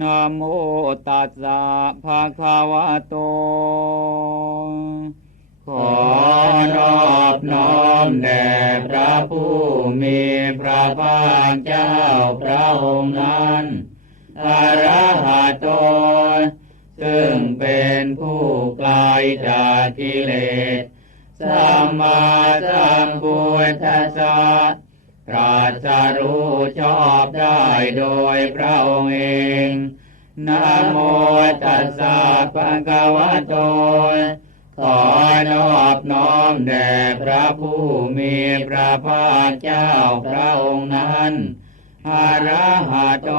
นะโมตัสสะภะคะวะโต ขอนอบน้อมแด่พระผู้มีพระภาคเจ้าพระองค์นั้นอรหัตโต ซึ่งเป็นผู้ไกลจากกิเลส สัมมาสัมพุทธัสสะ ตรัสรู้ชอบได้โดยพระองค์เองนะโมตัสสะภะคะวะโต ขอนอบน้อมแด่พระผู้มีพระภาคเจ้าพระองค์นั้นอาระหะโต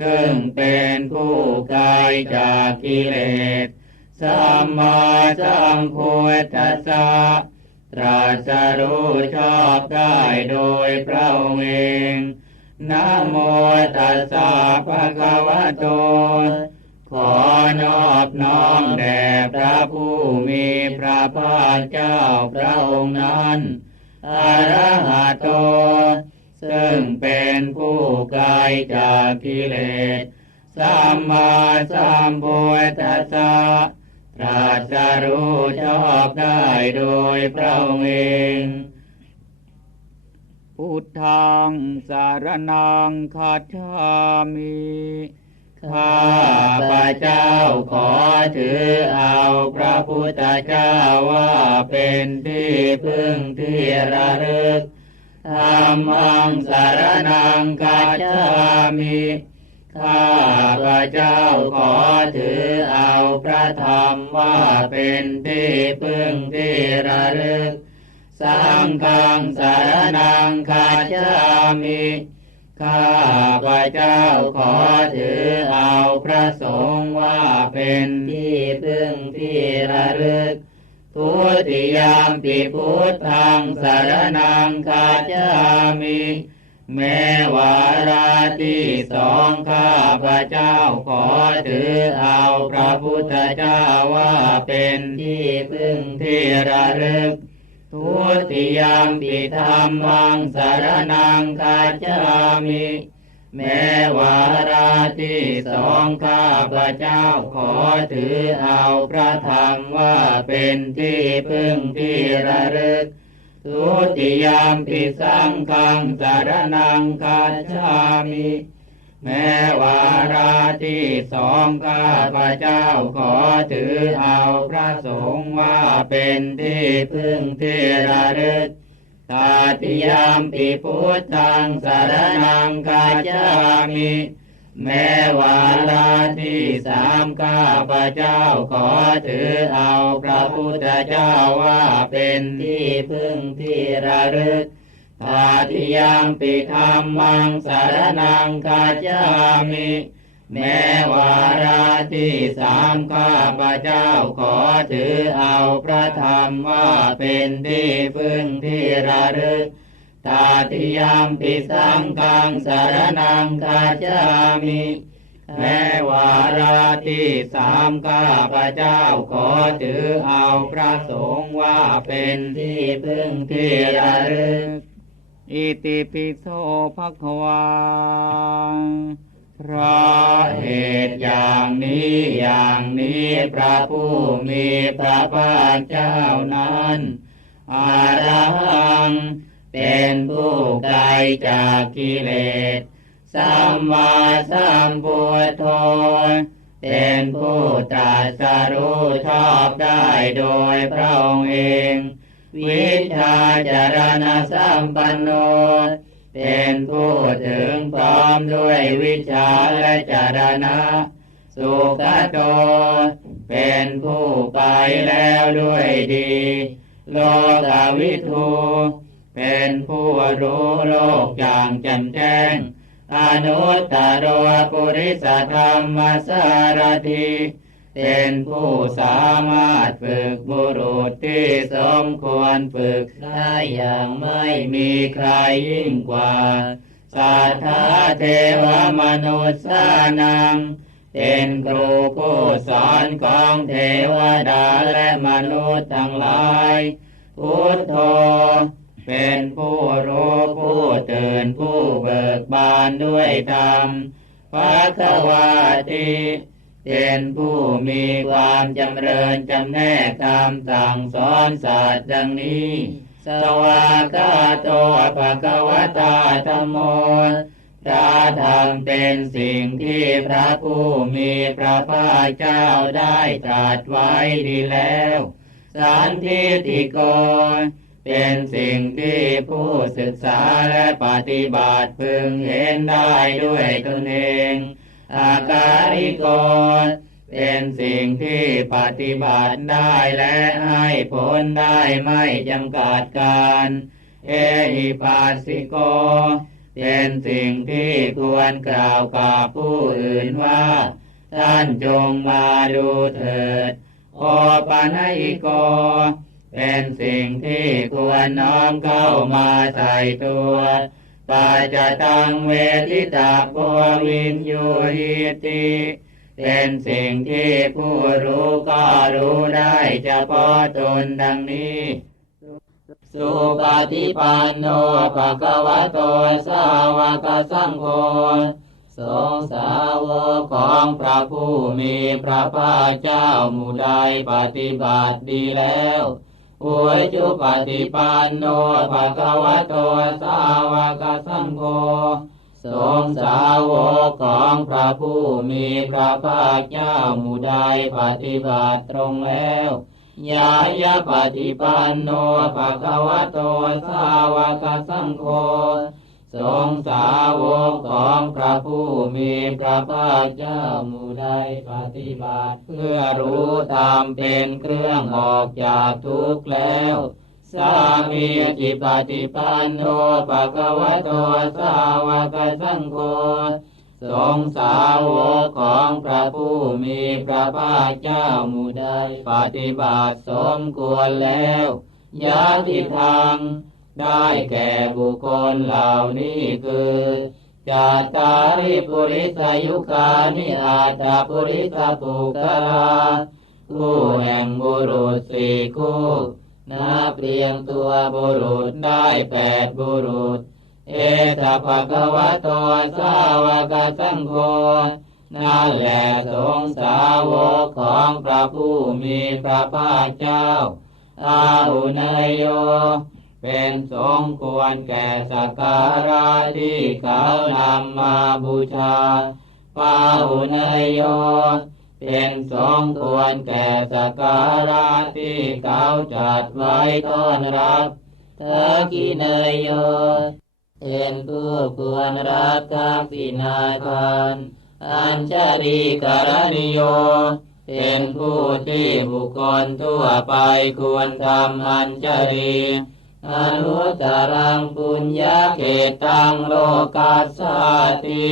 ซึ่งเป็นผู้ไกลจากกิเลส สัมมาสัมพุทธัสสะ ตรัสรู้ชอบได้โดยพระองค์เองนะโมตัสสะภะคะวะโต ขอนอบน้อมแด่พระผู้มีพระภาคเจ้าพระองค์นั้นอระหะโต ซึ่งเป็นผู้ไกลจากกิเลส สัมมาสัมพุทธัสสะ ตรัสรู้ชอบได้โดยพระองค์เอง พุทธังสารนังคัจฉามิข้าพระเจ้าขอถือเอาพระพุทธเจ้าว่าเป็นที่พึ่งที่ระลึกธรรมังสารนังคัจฉามิ ข้าพระเจ้าขอถือเอาพระธรรมว่าเป็นที่พึ่งที่ระลึกสังฆังสารนังคัจามิข้าพระเจ้าขอถือเอาพระสงฆ์ว่าเป็นที่พึ่งที่ระลึก ทุติยามปิพุทธังสารนังคัจามิ แม้วาระที่สองข้าพระเจ้าขอถือเอาพระพุทธเจ้าว่าเป็นที่พึ่งที่ระลึก ทุติยามปิธรรมังสารนังคัจามิแม้วาระที่สองข้าพระเจ้าขอถือเอาพระธรรมว่าเป็นที่พึ่งที่ระลึก ทุติยามปิสังฆังสารนังคัจฉามิ แม้วาระที่สองข้าพระเจ้าขอถือเอาพระสงฆ์ว่าเป็นที่พึ่งที่ระลึกตาติยามปิพุทธังสารนังคัจฉามิ แม้วาระที่สามข้าพระเจ้าขอถือเอาพระพุทธเจ้าว่าเป็นที่พึ่งที่ระลึกตาติยามปิธรรมังสารนังคัจามิ แม้วาระที่สามข้าพระเจ้าขอถือเอาพระธรรมว่าเป็นที่พึ่งที่ระลึก ตาติยามปิสังฆังสารนังคัจามิแม้วาระที่สามข้าพระเจ้าขอถือเอาพระสงฆ์ว่าเป็นที่พึ่งที่ระลึกอิติปิโสภะควาเพราะเหตุอย่างนี้อย่างนี้พระผู้มีพระภาคเจ้านั้นอารัง เป็นผู้ไกลจากกิเลส สัมมาสัมพุทโธ เป็นผู้ตรัสรู้ชอบได้โดยพระองค์เอง วิชาจารณะสัมปันโน เป็นผู้ถึงพร้อมด้วยวิชาและจารณะ สุขโต เป็นผู้ไปแล้วด้วยดี โลกวิทู เป็นผู้รู้โลกอย่างแจ่มแจ้ง อนุตตรวปุริสธรรมสารถีเป็นผู้สามารถฝึกบุรุษที่สมควรฝึกได้อย่างไม่มีใครยิ่งกว่าสัทธาเทวมนุษย์สานัง เป็นครูผู้สอนของเทวดาและมนุษย์ทั้งหลาย พุทโธ เป็นผู้รู้ผู้ตื่นผู้เบิกบานด้วยธรรมภะควาติเป็นผู้มีความจำเริญจำแนกคำสั่งสอนสัตว์ดังนี้ สวากาโตภะคะวตาธรรมโมพระธรรมเป็นสิ่งที่พระผู้มีพระภาคเจ้าได้ตรัสไว้ดีแล้ว สันทิติโก เป็นสิ่งที่ผู้ศึกษาและปฏิบัติพึงเห็นได้ด้วยตนเองอาการิโกเป็นสิ่งที่ปฏิบัติได้และให้ผลได้ไม่จำกัดการ เอหิปัสสิโก เป็นสิ่งที่ควรกล่าวกับผู้อื่นว่า ท่านจงมาดูเถิด โอปานิโก เป็นสิ่งที่ควรน้อมเข้ามาใส่ตัวปาจตังเวทิตาโพวินยูหิติเป็นสิ่งที่ผู้รู้ก็รู้ได้เฉพาะตนดังนี้ สุปฏิปันโนภะคะวะโตสาวกสังโฆสงสาวกของพระผู้มีพระภาคเจ้าหมู่ใดปฏิบัติดีแล้ว อวยจุปฏิปันโนภะคะวะโตสาวกสังโฆสงสาวกของพระผู้มีพระภาคเจ้าหมู่ใดปฏิบัติตรงแล้วยายาปฏิปันโนภะคะวะโตสาวกสังโฆ สงสาวกของพระผู้มีพระภาคเจ้าหมู่ใดปฏิบัติ เพื่อรู้ตามเป็นเครื่องออกจากทุกข์แล้วสามีจิปฏิปันโนภะคะวโตสาวกสังโฆสงสาวกของพระผู้มีพระภาคเจ้าหมู่ใดปฏิบัติสมควรแล้วยาทิทาง ได้แก่บุคคลเหล่านี้คือจาตาริปุริสยุคานิอาตาปุริสปุกราคู่แห่งบุรุษสี่คู่นับเรียงตัวบุรุษได้แปดบุรุษ เอตภะคะวะโตสาวกสังโฆนั่นแหละสงสาวกของพระผู้มีพระภาคเจ้าอาหุนโย เป็นสงควรแก่สักการะที่เขานำมาบูชาปาหุนยโยเป็นสงควรแก่สักการะที่เขาจัดไว้ต้อนรับเธอกินยโยเป็นผู้ควรรับทักษิณาทานอัญชรีกรณิโย เป็นผู้ที่บุคคลทั่วไปควรทำอัญชรี อนุตตรังปุญญาเกตังโลกัสสาติ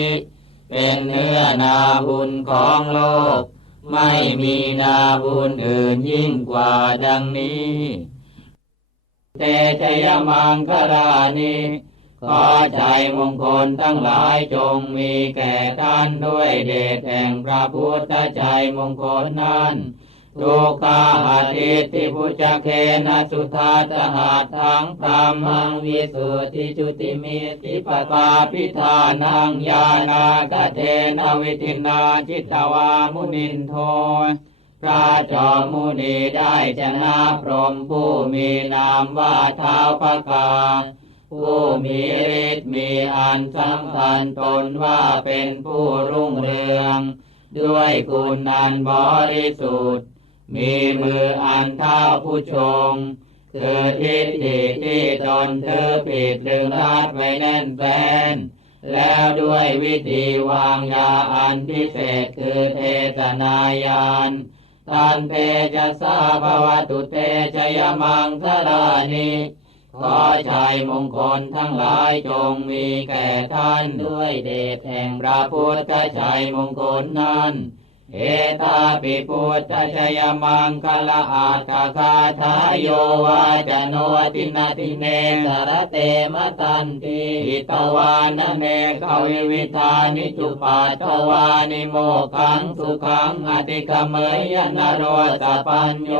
เป็นเนื้อนาบุญของโลก ไม่มีนาบุญอื่นยิ่งกว่าดังนี้เตชยมังคลานิขอใจมงคลทั้งหลายจงมีแก่ท่านด้วยเดชแห่งพระพุทธใจมงคลนั้น ทุกาอาทิตติพุจเคนะสุธาตหาทังพรามังวิสุทธิจุติมิติปตาพิธานังญาณากเทนวิทินาจิตตวามุนินโทพระจอมมุนีได้ชนะพรหมผู้มีนามว่าเท้าพระกาผู้มีฤทธิ์มีอันสำคัญตนว่าเป็นผู้รุ่งเรือง ด้วยคุณอันบริสุทธิ์ มีมืออันเท่าผู้ชงคือทิฏฐิที่ตนเธอผิดดึงรัดไว้แน่นแฟน แล้วด้วยวิธีวางยาอันพิเศษคือเทศนายานทันเตจะสาภวตุเตชยมังคลานิขอชัยมงคลทั้งหลายจงมีแก่ท่านด้วยเดชแห่งพระพุทธชัยมงคลนั้น เอตาปิพุทธชยมังคลาอาคาคาทายโยวาจโนตินาติเนสารเตมตันติหิตวานเนกวิวิธานิจุปัตวานิโมขังสุขังอติกเมยนโรสปัญโย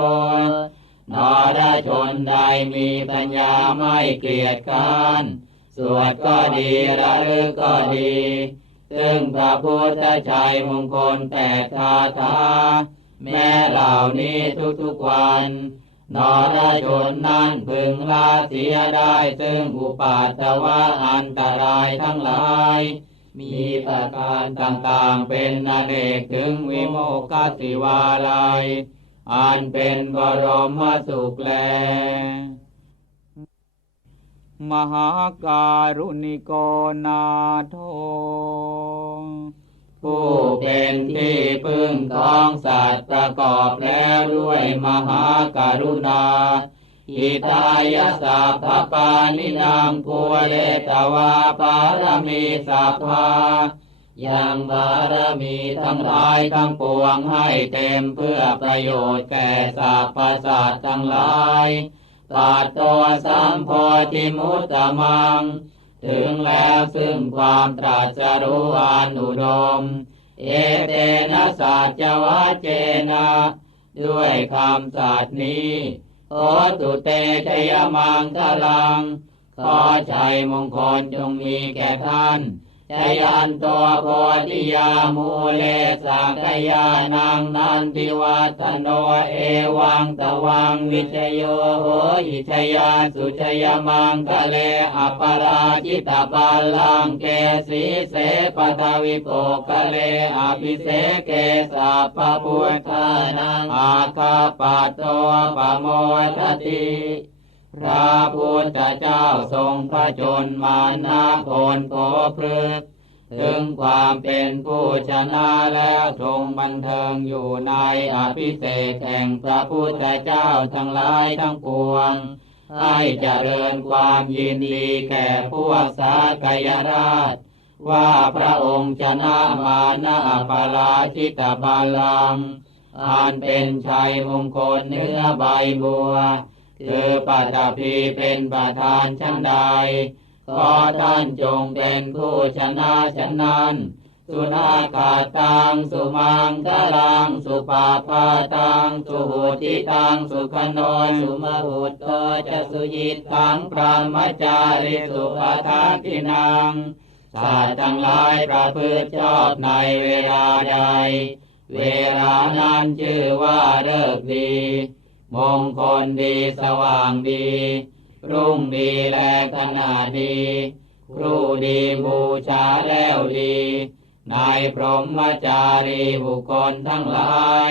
นรชนใดมีปัญญาไม่เกลียดค้านสวดก็ดีระลึกก็ดี ซึ่งพระพุทธชัยมงคลแปดคาถาแม้เหล่านี้ทุกๆวันนรชนนั้นพึงละเสียได้ซึ่งอุปาทวะอันตรายทั้งหลาย มีประการต่างๆเป็นอเนกถึงวิโมกขสิวาลัย อันเป็นบรมสุขแล มหาการุณิโกนาโท ผู้เป็นที่พึ่งของสัตว์ประกอบแล้วด้วยมหาการุณา อิตายาสัพพปานินางภูเลตวาปารมีสัพพายังบารมีทั้งหลายทั้งปวงให้เต็มเพื่อประโยชน์แก่สัพพสัตว์ทั้งหลายปัตโตสัมโพธิมุตตมัง ถึงแล้วซึ่งความตรัสรู้อนุดม เอเตนะสัจวะเจนะ ด้วยคำสัตย์นี้โอตุเตชยมังคลัง ขอใจมงคลจงมีแก่ท่าน ชยันตัวโพธิยามูเลสักยานังนันติวัตโนเอวังตวังวิชโยโหอิชยาสุชยมังคะเลอปราจิตาปาลังเกสีเสปทวิโปคะเลอภิเสเกสัพพุทธานังอาคาปัตโตปโมทติ พระพุทธเจ้าทรงพระชนมานาโคนโคพฤกถึงความเป็นผู้ชนะแล้วทรงบันเทิงอยู่ในอภิเศษแห่งพระพุทธเจ้าทั้งหลายทั้งปวง ให้เจริญความยินดีแก่พวกสากยราช ว่าพระองค์ชนะมานาปาราชิตบาลังอันเป็นชัยมงคลเนื้อใบบัว คือปัตภีเป็นประธานชั้นใด ขอท่านจงเป็นผู้ชนะฉันนั้น สุนาคาตัง สุมังคลัง สุปาปาตัง สุหุติตัง สุขโนสุมหุตโตจะสุยิตตังพระมจาริสุปทากินังสัตว์ทั้งหลายประพฤติชอบในเวลาใด เวลานั้นชื่อว่าเลิกดี มงคลดีสว่างดี รุ่งดีแลขนาดดี ครูดีบูชาแล้วดีนายพรหมจารีบุคคลทั้งหลาย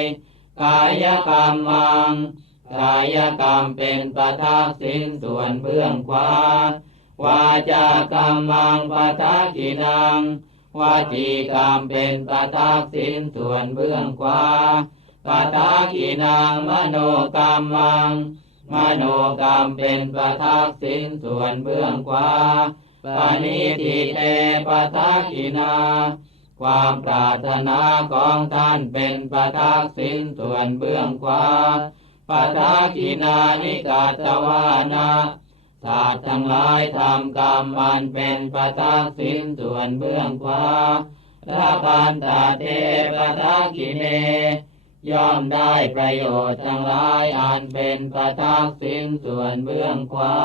กายกรรมมังกายกรรมเป็นประทักษิณส่วนเบื้องขวาวาจากรรมมังปะทักขินังวาจีกรรมเป็นปะทักษิณส่วนเบื้องขวา ปะทักขินังมโนกรรมมัง มโนกรรมเป็นปะทักษิณส่วนเบื้องขวาปานิทิเตปะทักขินา ความปรารถนาของท่านเป็นปะทักษิณส่วนเบื้องขวาปะทักขินานิกาตวานาสัตว์ทั้งหลายทำกรรมมันเป็นปะทักษิณส่วนเบื้องขวาละพันตาเทปะทักขิเน ย่อมได้ประโยชน์ทั้งหลายอันเป็นประทักษิณส่วนเบื้องขวา